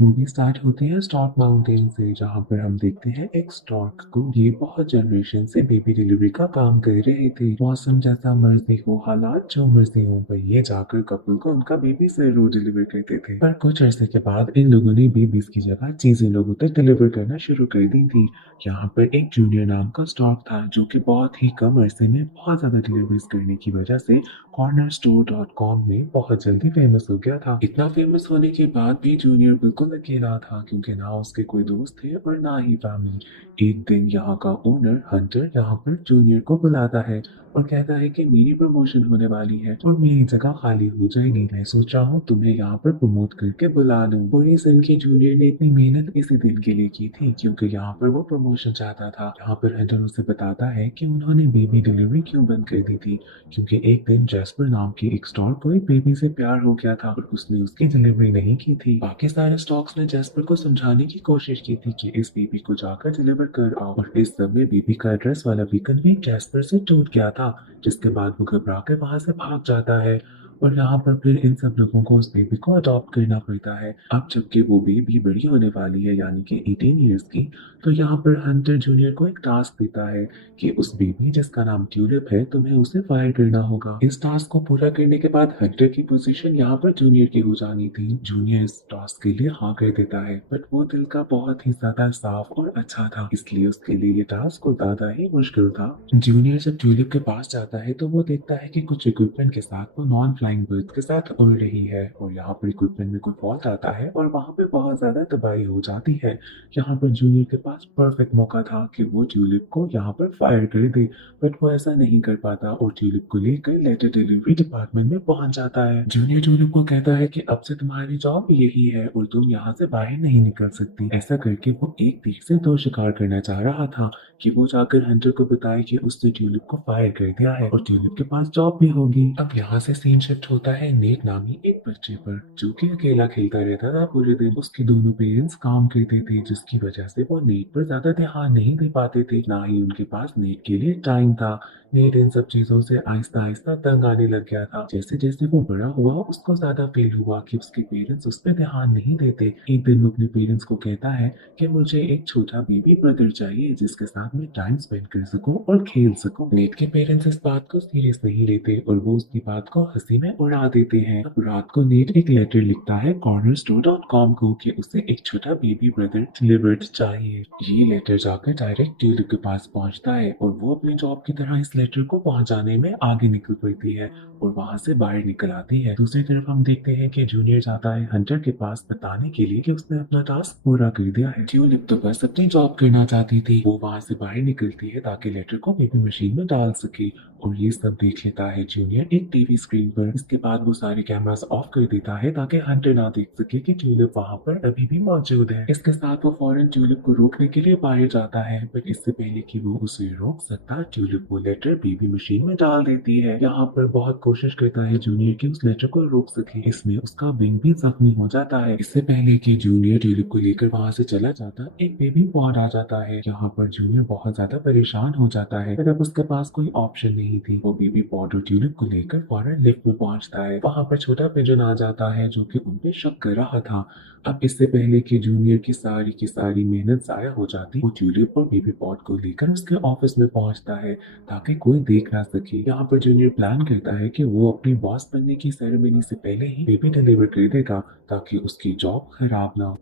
Movie start होती है stork mountain से, जहाँ पर हम देखते हैं एक स्टॉर्क को। ये बहुत जनरेशन से बेबी डिलीवरी का काम कर रहे थे। मौसम जैसा मर्जी हो, हालात जो मर्जी हो, पर ये जाकर कपल को उनका बेबी जरूर डिलीवर करते थे। पर कुछ अरसे के बाद इन लोगों ने बेबीज की जगह चीजें लोगों तक डिलीवर करना शुरू कर दी थी। यहाँ पर एक जूनियर नाम का स्टॉर्क था, जो कि बहुत ही कम अरसे में बहुत ज्यादा डिलीवरीज करने की वजह से cornerstore.com में बहुत जल्दी फेमस हो गया था। इतना फेमस होने के बाद भी जूनियर बिल्कुल अकेला था, क्योंकि ना उसके कोई दोस्त थे और ना ही फैमिली। एक दिन यहाँ का ओनर हंटर यहाँ पर जूनियर को बुलाता है और कहता है कि मेरी प्रमोशन होने वाली है और मेरी जगह खाली हो जाएगी। मैं सोच रहा हूँ तुम्हें यहाँ पर प्रमोट करके बुला लूँ। पूरी साल की जूनियर ने इतनी मेहनत इसी दिन के लिए की थी, क्योंकि यहाँ पर वो प्रमोशन चाहता था। यहाँ पर हंटर उसे बताता है कि उन्होंने बेबी डिलीवरी क्यों बंद कर दी थी, क्योंकि एक दिन जैस्पर नाम की एक स्टॉक को एक बेबी से प्यार हो गया था और उसने उसकी डिलीवरी नहीं की थी। बाकी सारे स्टॉक्स ने जैस्पर को समझाने की कोशिश की थी कि इस बेबी को जाकर डिलीवर कर आओ, और इस समय बेबी का एड्रेस वाला बीकन भी जैस्पर से टूट गया था, जिसके बाद वो घबरा कर वहां से भाग जाता है। और यहाँ पर फिर इन सब लोगों को उस बेबी को अडॉप्ट करना पड़ता है। अब जबकि वो बेबी बड़ी होने वाली है, यानी कि 18 ईयर्स की, तो यहाँ पर हंटर जूनियर को एक टास्क देता है कि उस बेबी जिसका नाम ट्यूलिप है, तुम्हें उसे फायर करना होगा। इस टास्क को पूरा करने के बाद हंटर की पोजीशन यहाँ पर जूनियर की हो जानी थी। जूनियर इस टास्क के लिए हाँ कर देता है, बट वो दिल का बहुत ही ज्यादा साफ और अच्छा था, इसलिए उसके लिए ये टास्क को ज्यादा ही मुश्किल था। जूनियर जब ट्यूलिप के पास जाता है तो वो देखता है कि कुछ इक्विपमेंट के साथ वो नॉन फ्लाइंग बर्ड के साथ उड़ रही है, और यहाँ पर इक्विपमेंट में कोई फॉल्ट आता है और वहाँ पे बहुत ज्यादा तबाही हो जाती है। यहाँ पर जूनियर के पास परफेक्ट मौका था कि वो ट्यूलिप को यहाँ पर फायर कर दे, बट वो ऐसा नहीं कर पाता और ट्यूलिप को लेकर लेटर डिलीवरी डिपार्टमेंट में पहुंच जाता है। जूनियर ट्यूलिप को कहता है कि अब से तुम्हारी जॉब यही है और तुम यहाँ से बाहर नहीं निकल सकती। ऐसा करके वो एक तीर से दो शिकार करना चाह रहा था, कि वो जाकर हंटर को बताए कि उसने ट्यूलिप को फायर कर दिया है और ट्यूलिप के पास जॉब भी होगी। अब यहाँ से सीन शिफ्ट होता है नेट नामी एक बच्चे पर, जो कि अकेला खेलता रहता था पूरे दिन। उसके दोनों पेरेंट्स काम करते थे, जिसकी वजह से वो नेट पर ज्यादा ध्यान नहीं दे पाते थे, ना ही उनके पास नेट के लिए टाइम था। नेट इन सब चीजों से आहिस्ता आहिस्ता तंग आने लग गया था। जैसे जैसे वो बड़ा हुआ, उसको ज्यादा फील हुआ कि उसके पेरेंट्स उस पर ध्यान नहीं देते। एक दिन वो अपने पेरेंट्स को कहता है कि मुझे एक छोटा बेबी ब्रदर चाहिए, जिसके साथ मैं टाइम स्पेंड कर सकूं और खेल सकूं। नेट के पेरेंट्स इस बात को सीरियस नहीं लेते और वो उसकी बात को हंसी में उड़ा देते हैं। अब रात को नेट एक लेटर लिखता है cornerstone.com को कि उसे एक छोटा बेबी ब्रदर डिलीवर्ड चाहिए। ये लेटर जाकर डायरेक्ट ट्यूलिप के पास पहुंचता है और वो अपनी जॉब की तरह इस लेटर को पहुंचाने में आगे निकल पड़ती है और वहां से बाहर निकल आती है। दूसरी तरफ हम देखते हैं कि जूनियर जाता है हंटर के पास बताने के लिए कि उसने अपना टास्क पूरा कर दिया है। ट्यूलिप तो बस अपनी जॉब करना चाहती थी। वो वहां से बाहर निकलती है ताकि लेटर को बेबी मशीन में डाल सके, और ये सब देख लेता है जूनियर एक टीवी स्क्रीन पर। इसके बाद वो सारे कैमरास ऑफ कर देता है ताकि हंटर ना देख सके कि ट्यूलिप वहां पर अभी भी मौजूद है। इसके साथ वो फौरन ट्यूलिप को रोकने के लिए बाहर जाता है, बट इससे पहले कि वो उसे रोक सकता, ट्यूलिप वो लेटर बेबी मशीन में डाल देती है। यहाँ पर बहुत कोशिश करता है जूनियर की उस लेटर को रोक सके। इसमें उसका विंग भी जख्मी हो जाता है। इससे पहले कि जूनियर ट्यूलिप को लेकर वहां से चला जाता, एक बेबी पॉड आ जाता है। यहाँ पर जूनियर बहुत ज्यादा परेशान हो जाता है, पर अब उसके पास कोई ऑप्शन नहीं थी। वो बेबी पॉड और ट्यूलिप को लेकर फौरन लिफ्ट में पहुंचता है। वहां पर छोटा पिजन आ जाता है, जो कि उन पे शक कर रहा था। अब इससे पहले कि जूनियर की सारी मेहनत जाया हो जाती, वो ट्यूलिप और बेबी पॉड को लेकर उसके ऑफिस में पहुंचता है ताकि कोई देख ना सके। यहाँ पर जूनियर प्लान करता है कि वो अपनी बॉस बनने की सेरेमनी से पहले ही बेबी डिलीवर कर देगा, ताकि उसकी जॉब खराब ना हो।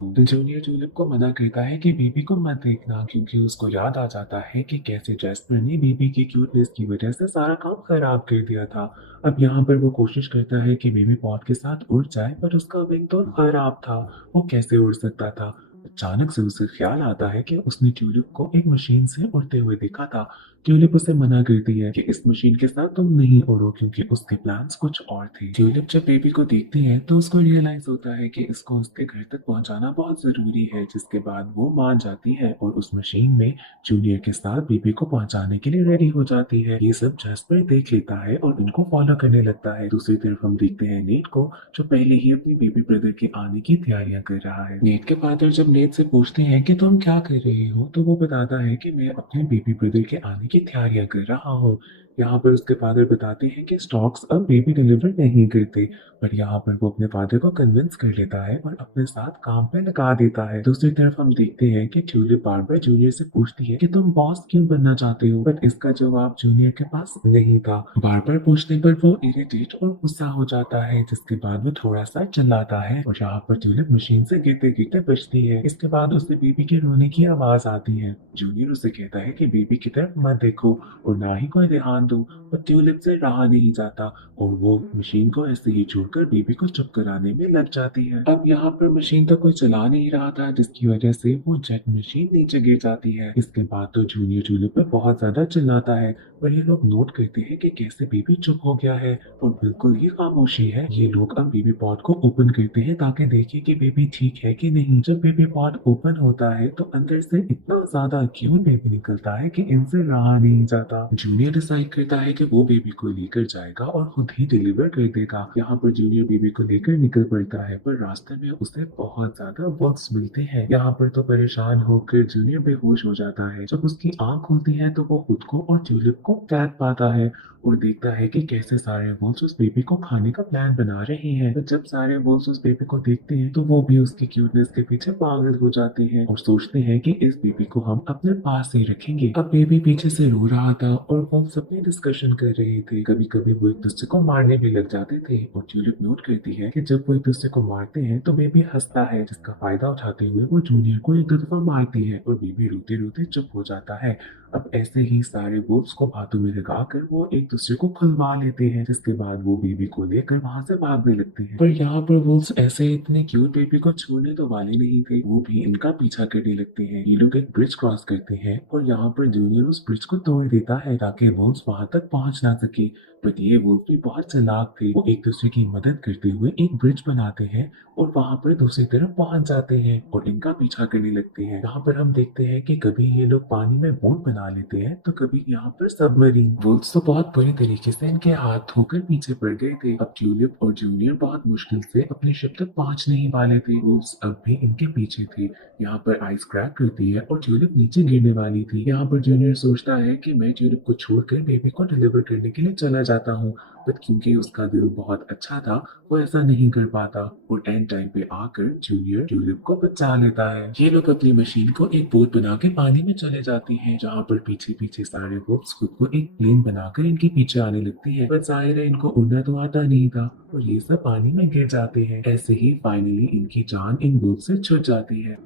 जूनियर ट्यूलिप को मना करता है कि बेबी को मत देखना, क्योंकि उसको याद आ जाता है कि कैसे जैस्पर ने बेबी की क्यूटनेस की वजह से सारा काम खराब कर दिया था। अब यहाँ पर वो कोशिश करता है कि बेबी पॉड के साथ उड़ जाए, पर उसका विंग तो खराब था। वो कैसे उड़ सकता था? अचानक से उसे ख्याल आता है कि उसने ट्यूलिप को एक मशीन से उड़ते हुए देखा था। ट्यूलिप उसे मना करती है कि इस मशीन के साथ तुम नहीं उड़ो, क्योंकि उसके प्लान्स कुछ और थे। ट्यूलिप जब बेबी को देखती है तो उसको रियलाइज होता है कि इसको उसके घर तक पहुंचाना बहुत जरूरी है, जिसके बाद वो मान जाती है और उस मशीन में जूनियर के साथ बेबी को पहुंचाने के लिए रेडी हो जाती है। ये सब जैस्पर देख लेता है और उनको फॉलो करने लगता है। दूसरी तरफ हम देखते हैं नेट को, जो पहले ही अपनी बेबी ब्रदर के आने की तैयारियां कर रहा है। नेट के फादर जब नेट से पूछते हैं कि तुम क्या कर रहे हो, तो वो बताता है कि मैं अपने बेबी ब्रदर के आने की तैयारियां कर रहा हूँ। यहाँ पर उसके फादर बताते हैं कि स्टॉक्स अब बेबी डिलीवर नहीं करते, पर यहाँ पर वो अपने फादर को कन्विंस कर लेता है और अपने साथ काम पे लगा देता है। दूसरी तरफ हम देखते हैं कि ट्यूलिप बार बार जूनियर से पूछती है कि तुम बॉस क्यों बनना चाहते हो, बट इसका जवाब जूनियर के पास नहीं था। बार बार पूछने पर वो इरिटेट और गुस्सा हो जाता है, जिसके बाद वो थोड़ा सा चिल्लाता है और यहाँ पर ट्यूलिप मशीन से गिरते गिरते बचती है। इसके बाद उसे बेबी के रोने की आवाज आती है। जूनियर उसे कहता है कि बेबी की तरफ मत देखो और ना ही कोई ध्यान दो, पर ट्यूलिप से रहा नहीं जाता और वो मशीन को ऐसे ही छोड़कर बेबी को चुप कराने में लग जाती है। अब यहाँ पर मशीन तो कोई चला नहीं रहा था, जिसकी वजह से वो जेट मशीन नीचे गिर जाती है। इसके बाद तो जूनियर ट्यूलिप पर बहुत ज्यादा चिल्लाता है, पर ये लोग नोट करते हैं कि कैसे बेबी चुप हो गया है और बिल्कुल ये खामोशी है। ये लोग अब बेबी पॉट को ओपन करते हैं ताकि देखें कि बेबी ठीक है कि नहीं। जब बेबी पॉट ओपन होता है तो अंदर से इतना ज्यादा क्यूट बेबी निकलता है कि इनसे रहा नहीं जाता। जूनियर डिसाइड करता है कि वो बेबी को लेकर जाएगा और खुद ही डिलीवर कर देगा। यहाँ पर जूनियर बेबी को लेकर निकल पड़ता है, पर रास्ते में उसे बहुत ज्यादा बग्स मिलते हैं। यहाँ पर तो परेशान होकर जूनियर बेहोश हो जाता है। जब उसकी आंख खुलती है तो वो खुद को और ट्यूलिप को कैद पाता है और देखता है कि कैसे सारे वुल्व्स उस बेबी को खाने का प्लान बना रहे हैं। तो जब सारे वुल्व्स उस बेबी को देखते हैं तो वो भी उसकी क्यूटनेस के पीछे पागल हो जाते हैं और सोचते हैं कि इस बेबी को हम अपने पास ही रखेंगे। अब बेबी पीछे से रो रहा था और वो सबने डिस्कशन कर रहे थे। कभी कभी वो एक दूसरे को मारने भी लग जाते थे और ट्यूलिप नोट करती है कि जब वो एक दूसरे को मारते हैं तो बेबी हंसता है, जिसका फायदा उठाते हुए वो जूनियर को एक दफा मारती है और बेबी रोते रोते चुप हो जाता है। अब ऐसे ही सारे वुल्व्स को हाथों में लगाकर वो एक दूसरे को खुलवा लेते हैं, जिसके बाद वो बेबी को लेकर वहां से भागने लगते हैं। पर यहाँ पर वुल्व्स ऐसे इतने क्यूट बेबी को छोड़ने तो वाले नहीं थे, वो भी इनका पीछा करने लगते हैं। ये लोग एक ब्रिज क्रॉस करते हैं और यहाँ पर जूनियर उस ब्रिज को तोड़ देता है ताकि वुल्व्स वहां तक पहुंच ना सके। बट ये वुल्फ भी बहुत चालाक थे, वो एक दूसरे की मदद करते हुए एक ब्रिज बनाते हैं और वहां पर दूसरी तरफ पहुंच जाते हैं और इनका पीछा करने लगते हैं। यहाँ पर हम देखते हैं कि कभी ये लोग पानी में बोट बना लेते हैं तो कभी यहाँ पर सबमरीन। वुल्व्स तो बहुत बुरी तरीके से इनके हाथ धोकर पीछे पड़ गए थे। अब ट्यूलिप और जूनियर बहुत मुश्किल से अपनी शिप तक पहुंच नहीं वाले थे। वुल्व्स अब भी इनके पीछे थे। यहाँ पर आइस क्रैक करती है और ट्यूलिप नीचे गिरने वाली थी। यहाँ पर जूनियर सोचता है कि मैं ट्यूलिप को छोड़कर बेबी को डिलीवर करने के लिए चला जाता हूँ, बट क्योंकि उसका दिल बहुत अच्छा था वो ऐसा नहीं कर पाता और एंड टाइम पे आकर जूनियर ट्यूलिप को बचा लेता है। ये लोग अपनी मशीन को एक बोट बना के पानी में चले जाते हैं, जहाँ पर पीछे पीछे सारे वुल्व्स खुद को एक प्लेन बनाकर इनके पीछे आने लगती है। पर जाहिर है इनको उड़ना तो आता नहीं था और ये सब पानी में गिर जाते हैं। ऐसे ही फाइनली इनकी जान इन वुल्व्स से छूट जाती है।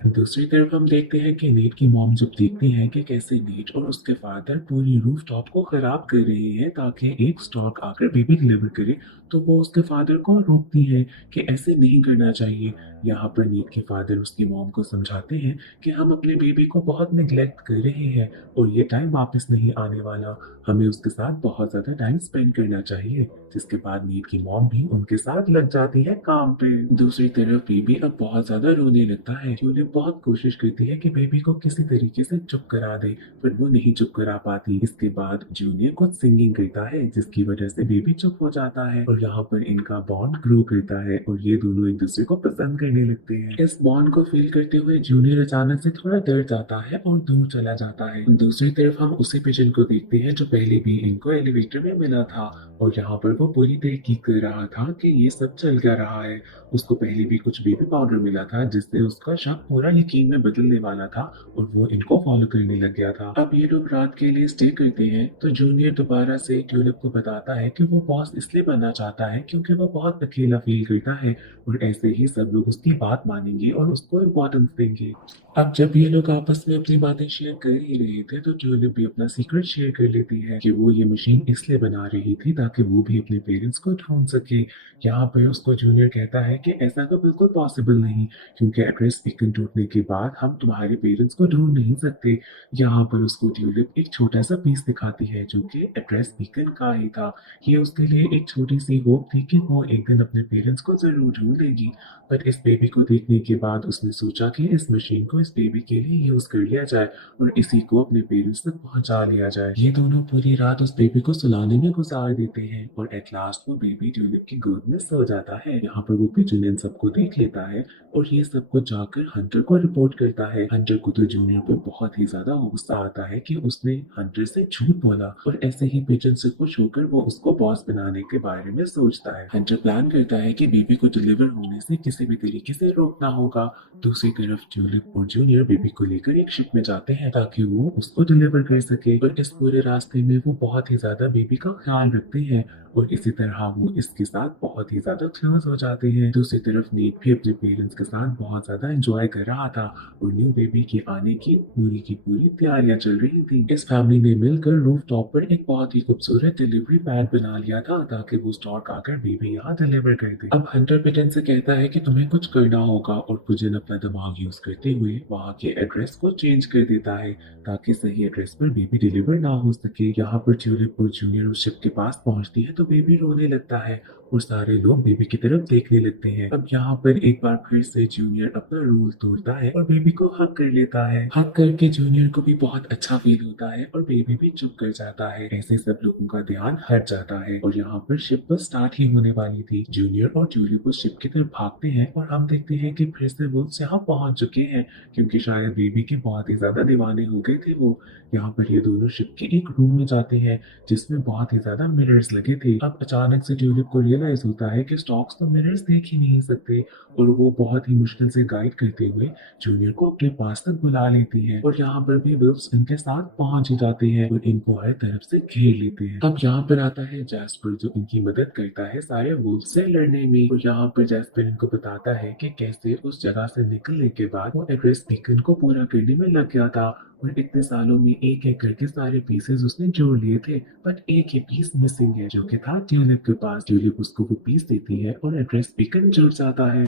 दूसरी तरफ हम देखते हैं कि नीट की मॉम जब देखती है कि कैसे नीट और उसके फादर पूरी रूफ टॉप को खराब कर रहे हैं ताकि एक स्टॉक आकर बेबी डिलीवर करे, तो वो उसके फादर को रोकती है कि ऐसे नहीं करना चाहिए। यहाँ पर नीट के फादर उसकी मॉम को समझाते हैं कि हम अपने बेबी को बहुत निग्लेक्ट कर रहे हैं और ये टाइम वापस नहीं आने वाला, हमें उसके साथ बहुत ज्यादा टाइम स्पेंड करना चाहिए। जिसके बाद नीट की मॉम भी उनके साथ लग जाती है काम पे। दूसरी तरफ बेबी अब बहुत ज्यादा रोने लगता है। ट्यूलिप बहुत कोशिश करती है कि बेबी को किसी तरीके से चुप करा दे, पर वो नहीं चुप करा पाती। इसके बाद जूनियर कुछ सिंगिंग करता है जिसकी वजह से बेबी चुप हो जाता है और यहाँ पर इनका बॉन्ड ग्रो करता है और ये दोनों एक दूसरे को पसंद करने लगते हैं। इस बॉन्ड को फील करते हुए जूनियर अचानक से थोड़ा डर जाता है और दूर चला जाता है। दूसरी तरफ हम उसी पिजन को देखते हैं जो पहले भी इनको एलिवेटर में मिला था और यहाँ पर वो पूरी तहकीक कर रहा था कि ये सब चल क्या रहा है। उसको पहले भी कुछ बेबी पाउडर मिला था जिससे उसका शक पूरा यकीन में बदलने वाला था और वो इनको फॉलो करने लग गया था। अब ये लोग रात के लिए स्टे करते हैं तो जूनियर दोबारा से ट्यूलिप को बताता है कि वो बॉस इसलिए बनना चाहता है क्योंकि वो बहुत अकेला फील करता है और ऐसे ही सब लोग उसकी बात मानेंगे और उसको इम्पोर्टेंस देंगे। अब जब ये लोग आपस में अपनी बातें शेयर कर ही रहे थे तो ट्यूलिप भी अपना सीक्रेट शेयर कर लेती है कि वो ये मशीन इसलिए बना रही थी ताकि वो भी अपने पेरेंट्स को ढूंढ सके। यहाँ पर उसको जूनियर कहता है कि ऐसा तो बिल्कुल पॉसिबल नहीं, क्योंकि एड्रेस बीकन टूटने के बाद हम तुम्हारे पेरेंट्स को ढूंढ नहीं सकते। यहाँ पर उसको ट्यूलिप एक छोटा सा पीस दिखाती है जो कि एड्रेस बीकन का ही था। ये उसके लिए एक छोटी सी की होप थी कि वो एक दिन अपने पेरेंट्स को ज़रूर ढूँढ लेगी, पर इस बेबी को देखने के बाद उसने सोचा कि इस मशीन को इस बेबी के लिए यूज़ कर लिया जाए और इसी को अपने पेरेंट्स तक पहुँचा लिया जाए। ये दोनों पूरी रात उस बेबी को सुलाने में गुज़ार देते हैं और एट लास्ट वो बेबी ट्यूलिप की गोद में सो जाता है। यहाँ पर वो पिजन इन सबको देख लेता है और ये सब कुछ जाकर हंटर को रिपोर्ट करता है। हंटर को तो जूनियर पर बहुत ही ज्यादा गुस्सा आता है कि उसने हंटर से झूठ बोला और ऐसे ही पिजन से खुश होकर वो उसको बॉस बनाने के बारे में सोचता है। हंटर प्लान करता है कि बेबी को डिलीवर होने से किसी भी तरीके से रोकना होगा। दूसरी तरफ ट्यूलिप और जूनियर बेबी को लेकर एक शिप में जाते हैं ताकि वो उसको डिलीवर कर सके और इस पूरे रास्ते में वो बहुत ही ज्यादा बेबी का ख्याल रखते हैं और इसी तरह वो इसके साथ बहुत ही ज्यादा क्लोज हो जाते हैं। दूसरी तरफ नीट भी अपने पेरेंट्स के साथ बहुत ज्यादा एंजॉय कर रहा था और न्यू बेबी के आने की पूरी तैयारियां चल रही थी। इस फैमिली ने मिलकर रूफ टॉप पर एक बहुत ही खूबसूरत डिलीवरी पैड बना लिया था ताकि वो स्टॉक आकर बेबी यहाँ डिलीवर कर दे। अब हंटर पिजन से कहता है कि तुम्हें कुछ करना होगा और पिजन अपना दिमाग यूज करते हुए वहाँ के एड्रेस को चेंज कर देता है ताकि सही एड्रेस पर बेबी डिलीवर ना हो सके। यहाँ पर ट्यूलिप और जूनियर उस शिप के पास पहुंचती है तो बेबी रोने लगता है और सारे लोग बेबी की तरफ देखने लगते हैं। अब यहाँ पर एक बार फिर से जूनियर अपना रूल तोड़ता है और बेबी को हक कर लेता है। हक करके जूनियर को भी बहुत अच्छा फील होता है और बेबी भी चुप कर जाता है। ऐसे सब लोगों का ध्यान हट जाता है और यहाँ पर शिप बस स्टार्ट ही होने वाली थी। जूनियर और जूलियस उस शिप की तरफ भागते हैं और हम देखते हैं कि फिर से वो यहाँ पहुंच चुके हैं क्योंकि शायद बेबी के बहुत ही ज्यादा दीवाने हो गए थे वो। यहाँ पर ये दोनों शिप के एक रूम में जाते हैं जिसमें बहुत ही ज्यादा मिरर्स लगे थे। अब अचानक से ट्यूलिप को रियलाइज होता है कि स्टॉक्स तो मिरर्स देख ही नहीं सकते और वो बहुत ही मुश्किल से गाइड करते हुए जूनियर को अपने पास तक बुला लेती है और यहाँ पर भी विल्स इनके साथ पहुंच ही जाते हैं और इनको हर तरफ से घेर लेते हैं। अब यहाँ पर आता है जैस्पर जो इनकी मदद करता है सारे वुल्फ से लड़ने में और यहाँ पर जैस्पर इनको बताता है कि कैसे उस जगह से निकलने के बाद वो एड्रेस बीकन को पूरा करने में लग गया था और इतने सालों में एक एक करके सारे पीसेस उसने जोड़ लिए थे बट एक ही पीस मिसिंग है जो कि था ट्यूलिप के पास। ट्यूलिप उसको वो पीस देती है और एड्रेस बीकन जुड़ जाता है।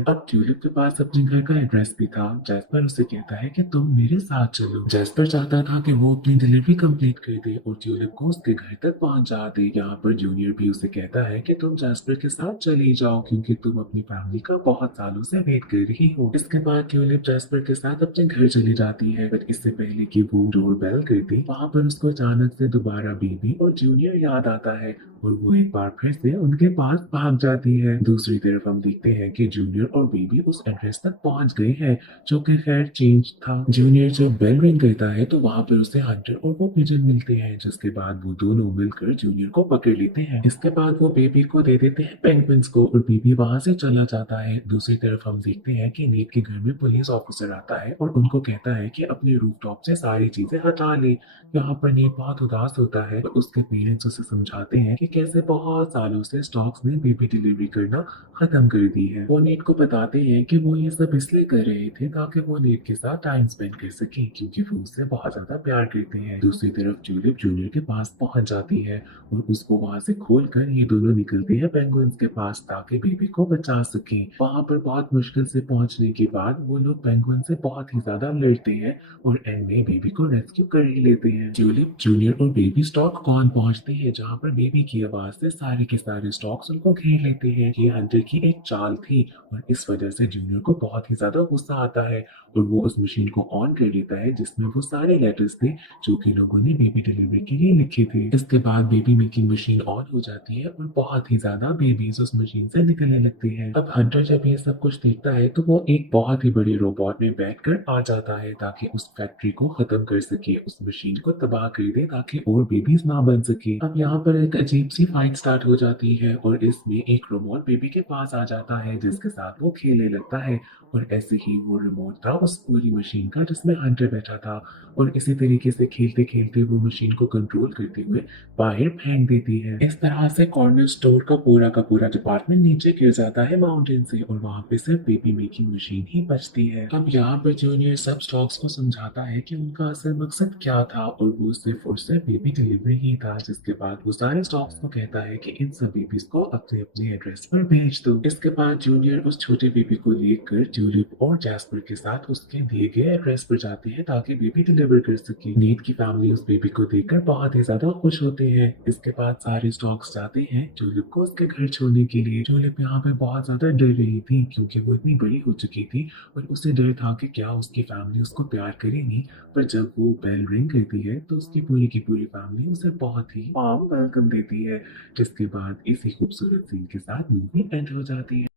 अब ट्यूलिप के पास अपने घर का एड्रेस भी था। जैस्पर उसे कहता है कि तुम मेरे साथ चलो। जैस्पर चाहता था कि वो अपनी डिलीवरी कंप्लीट कर दे और ट्यूलिप को उसके घर तक पहुंचा दे। यहाँ पर जूनियर भी उसे कहता है कि तुम जैस्पर के साथ चली जाओ क्योंकि तुम अपनी फैमिली का बहुत सालों से वेट कर रही हो। इसके बाद ट्यूलिप जैस्पर के साथ अपने घर चली जाती है बट इससे पहले कि वो डोर बेल करती वहां पर उसको अचानक से दोबारा बेबी और जूनियर याद आता है और वो एक बार फिर से उनके पास भाग जाती है। दूसरी तरफ हम देखते हैं कि जूनियर और बेबी उस एड्रेस तक पहुंच गए हैं जो कि खैर चेंज था। जूनियर जब बेल रिंग करता है तो वहां पर उसे हंटर और वो पिजन मिलते हैं जिसके बाद वो दोनों मिलकर जूनियर को पकड़ लेते हैं। इसके बाद वो बेबी को दे देते हैं पेंगुइन्स को और बेबी वहां से चला जाता है। दूसरी तरफ हम देखते हैं कि नीट के घर में पुलिस ऑफिसर आता है और उनको कहता है कि अपने रूफटॉप से सारी चीजें हटा ले। यहाँ पर नीट बहुत उदास होता है और उसके पेरेंट्स उसे समझाते हैं कि कैसे बहुत सालों से स्टॉक्स ने बेबी डिलीवरी करना खत्म कर दी है। वो नीट को बताते हैं कि वो ये सब इसलिए कर रहे थे ताकि वो नीट के साथ टाइम स्पेंड कर सके क्योंकि वो उससे बहुत ज्यादा प्यार करते हैं। दूसरी तरफ ट्यूलिप जूनियर के पास पहुंच जाती है और उसको वहां से खोलकर ये दोनों निकलते हैं पेंगुइन्स के पास ताकि बेबी को बचा सके। वहां पर बहुत मुश्किल से पहुंचने के बाद वो लोग पेंगुइन से बहुत ही ज्यादा लड़ते हैं और एंड में बेबी को रेस्क्यू कर ही लेते हैं। ट्यूलिप जूनियर और बेबी स्टॉक कॉन पहुंचते हैं जहाँ पर बेबी की आवाज से सारे के सारे स्टॉक्स उनको घेर लेते हैं। ये हंटर की एक चाल थी और इस वजह से जूनियर को बहुत ही ज्यादा गुस्सा आता है और वो उस मशीन को ऑन कर लेता है जिसमें वो सारे लेटर्स थे जो कि लोगों ने बेबी डिलीवरी के लिए लिखे थे। इसके बाद बेबी मेकिंग मशीन ऑन हो जाती है और बहुत ही ज्यादा बेबीज उस मशीन से निकलने लगते हैं। अब हंटर जब ये सब कुछ देखता है तो वो एक बहुत ही बड़े रोबोट में बैठकर आ जाता है ताकि उस फैक्ट्री को खत्म कर सके, उस मशीन को तबाह कर दे ताकि और बेबीज ना बन सके। अब यहाँ पर एक अजीब सी फाइट स्टार्ट हो जाती है और इसमें एक रोबोट बेबी के पास आ जाता है जिसके साथ वो खेलने लगता है और ऐसे ही वो रिमोट था उस पूरी मशीन का जिसमें हंटर बैठा था और इसी तरीके से खेलते खेलते वो मशीन को कंट्रोल करते हुए बाहर फेंक देती है। इस तरह से कॉर्नर स्टोर का पूरा डिपार्टमेंट नीचे गिर जाता है माउंटेन से और वहाँ पे सिर्फ बेबी मेकिंग मशीन ही बचती है। अब यहाँ पर जूनियर सब स्टॉक्स को समझाता है कि उनका असल मकसद क्या था और वो सिर्फ और सिर्फ बेबी डिलीवरी ही था। जिसके बाद वो सारे स्टॉक्स को कहता है कि इन सब बेबीज को अपने अपने एड्रेस पर भेज दो। इसके बाद जूनियर उस छोटे बेबी को लेकर ट्यूलिप और जैस्पर के साथ उसके दिए गए एड्रेस पर जाती है ताकि बेबी डिलीवर कर सके। नीड की फैमिली उस बेबी को देखकर बहुत ही ज्यादा खुश होते हैं। इसके बाद सारे स्टॉक्स जाते हैं ट्यूलिप को उसके घर छोड़ने के लिए। ट्यूलिप यहाँ पे बहुत ज्यादा डर रही थी क्योंकि वो इतनी बड़ी हो चुकी थी और उसे डर था कि क्या उसकी फैमिली उसको प्यार करेगी। पर जब वो बेल रिंग करती है तो उसकी पूरी की पूरी फैमिली उसे बहुत ही वार्म वेलकम देती है। जिसके बाद इसी खूबसूरत सीन के साथ मूवी एंड हो जाती है।